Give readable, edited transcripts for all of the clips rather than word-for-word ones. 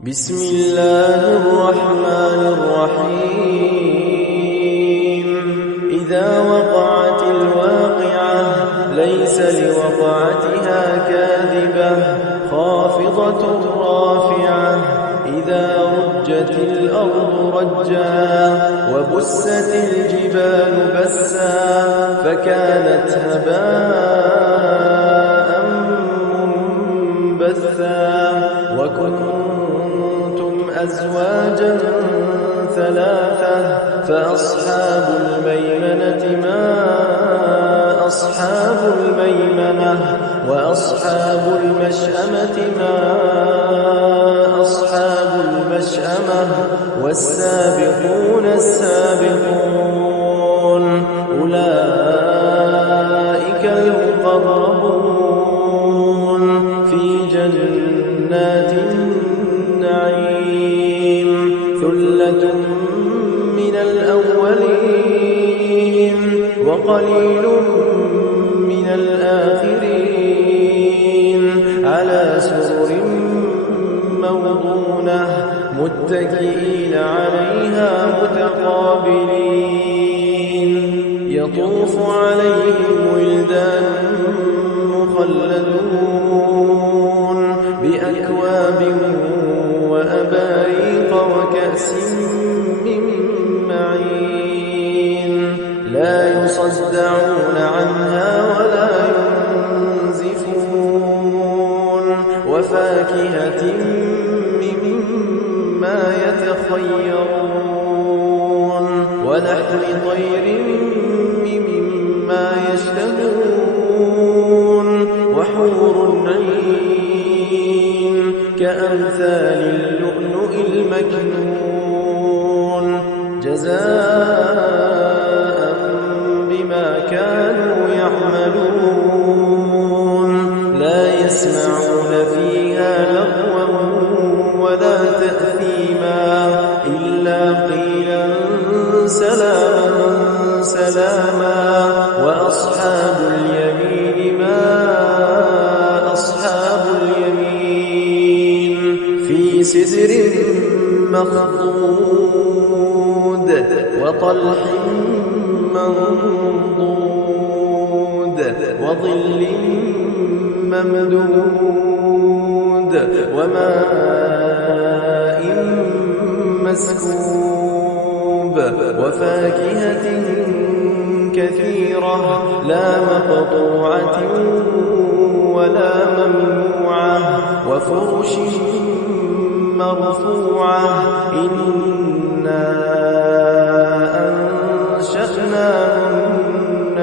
بسم الله الرحمن الرحيم إذا وقعت الواقعة ليس لوقعتها كاذبة خافضة رافعة إذا رجت الأرض رجا وبست الجبال بسا فكانت هباء منبثا وكنتم أزواجا ثلاثة فأصحاب الميمنة ما أصحاب الميمنة وأصحاب المشأمة ما أصحاب المشأمة والسابقون السابقون أولئك المقربون في جنات النعيم ثلة من الأولين وقليل من الآخرين على سرر موضونة متكئين عليها متقابلين يطوف عليهم ولدان مخلدون بأكواب وأباريق وكأس من معين لا يصدعون عنها ولا ينزفون وفاكهة مما يتخيرون ولحم طير مما يشتهون وحور عين كأمثال اللؤلؤ المكنون جزاء بما كانوا يعملون لا يسمعون فيها لغوا ولا تأثيما إلا قيلا سلاما سلاما وأصحاب اليمين ما أصحاب اليمين في سدر مخضود وطلح منضود وظل ممدود وماء مسكوب وفاكهة كثيرة لا مقطوعة ولا ممنوعة وفرش مرفوعة إنا أنشأناهن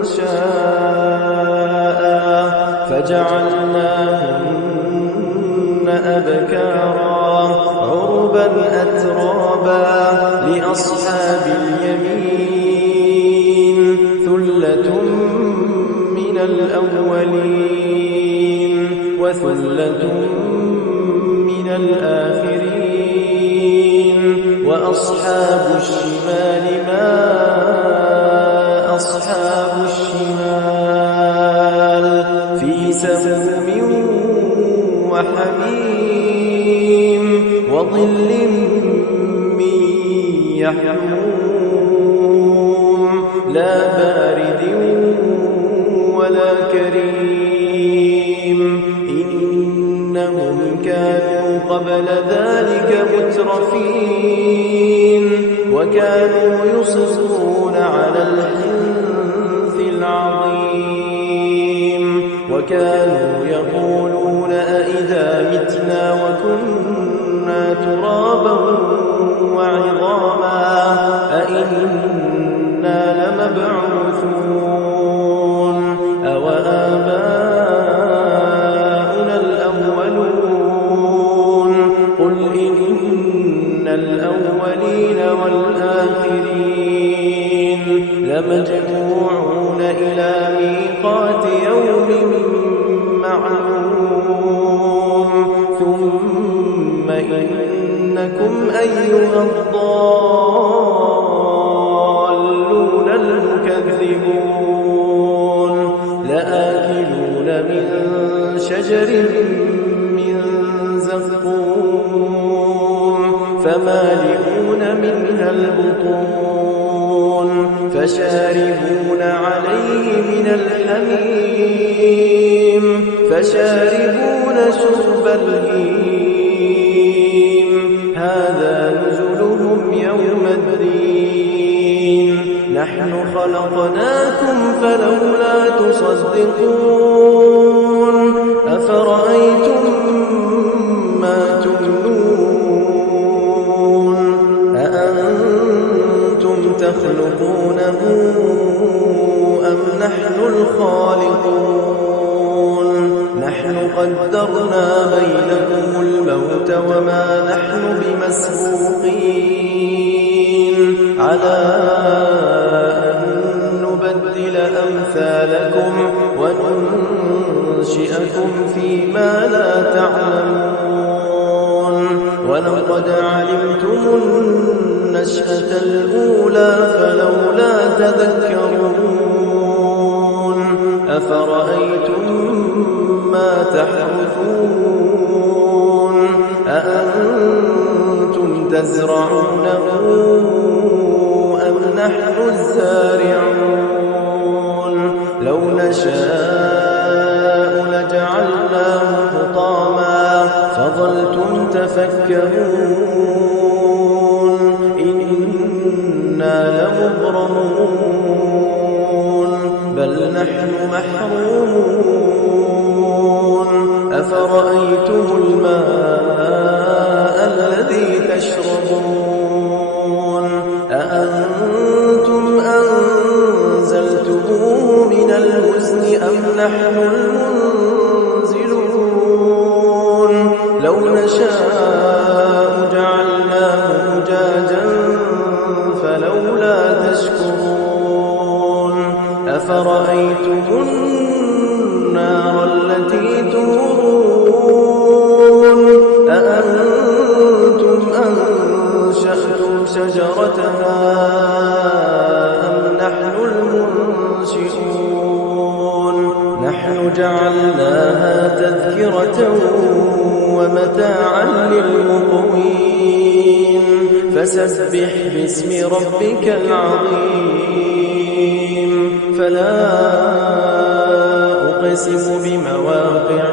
إنشاء فجعلناهن أبكارا عربا أترابا لأصحاب اليمين ثلة من الأولين وثلة من الآخرين وأصحاب الشمال ما أصحاب الشمال في سموم وحميم وظل من يحموم لا بارد ولا كريم إنهم كانوا قبل ذلك مترفين وكانوا يصرون على الحنث العظيم وكانوا يقولون أئذا متنا وكنا ترابا وعظاما أئنا لمبعوثون أوآباؤنا الأولون قل إن الأولين والآخرين لمجموعون إلى ميقات يوم معلوم ثم إنكم أيها الضالون المكذبون لآكلون من شجر من زقوم فمالئون منها البطون فشاربون عليه من الحميم فشاربون شرب الهيم هذا نزلهم يوم الدين نحن خلقناكم فلولا تصدقون أفرأيتم ما تمنون أأنتم تخلقونه أم نحن الخالقون نحن قدرنا بينكم الموت وما نحن بمسبوقين على أن نبدل أمثالكم وننشئكم فيما لا تعلمون ولقد علمتم النشأة الأولى فلولا تذكرون أفرأيتم ما تحرثون أأنتم تزرعونه أم نحن الزارعون لو نشاء لجعلناه حطاما فظلتم تفكرون إنا لمغرمون بل نحن محرومون أفرأيتم الماء الذي تشربون أأنتم أنزلتموه من المزن أم نحن المنزلون لو نشاء جعلناه أجاجا فلولا تشكرون أفرأيتم النار التي تورون أأنتم أنشأتم شجرتها أم نحن المنشئون نحن جعلناها تذكرة ومتاعا للمقوين فسبح باسم ربك العظيم فلا أقسم بمواقع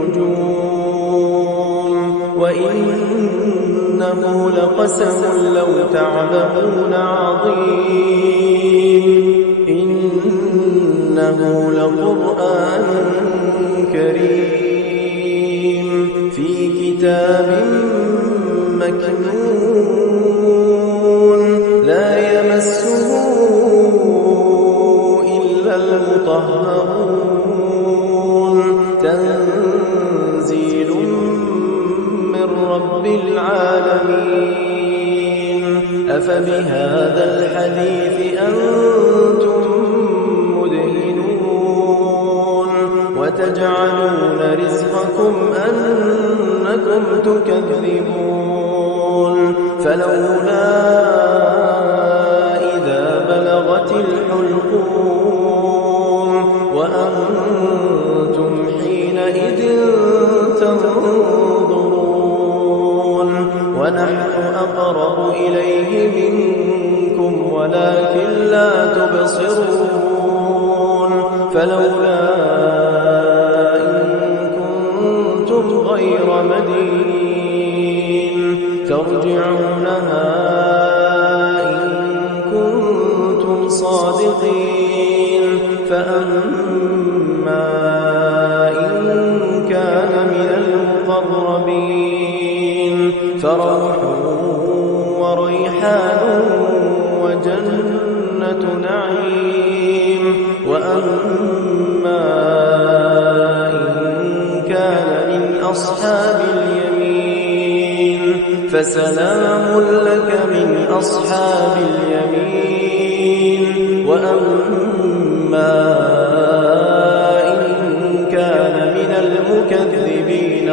النجوم وإنه لقسم لو تعلمون عظيم إنه لقرآن كريم في كتاب مكنون لا يمسه إلا المطهرون تنزيل من رب العالمين أفبهذا الحديث أنتم مدهنون وتجعلون رزقكم أنكم تكذبون فلولا إذا بلغت الحلقوم وأنتم حينئذ تنظرون ونحن أقرب إليه منكم ولكن لا تبصرون فلولا إن كنتم غير مدينين ترجعونها إن كنتم صادقين فأما إن كان من المقربين فروح وريحان وجنة نعيم وأما إن كان من أصحاب اليمين فسلام لك من أصحاب اليمين وأما إن كان من المكذبين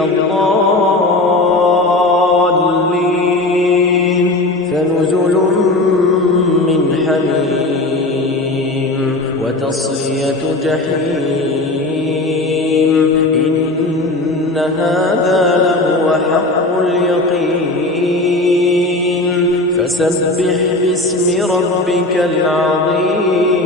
الضالين فنزل من حميم وتصلية جحيم إن هذا لهو حق اليقين فسبح باسم ربك العظيم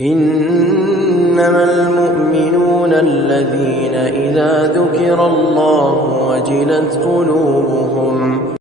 إنما المؤمنون الذين إذا ذكر الله وجلت قلوبهم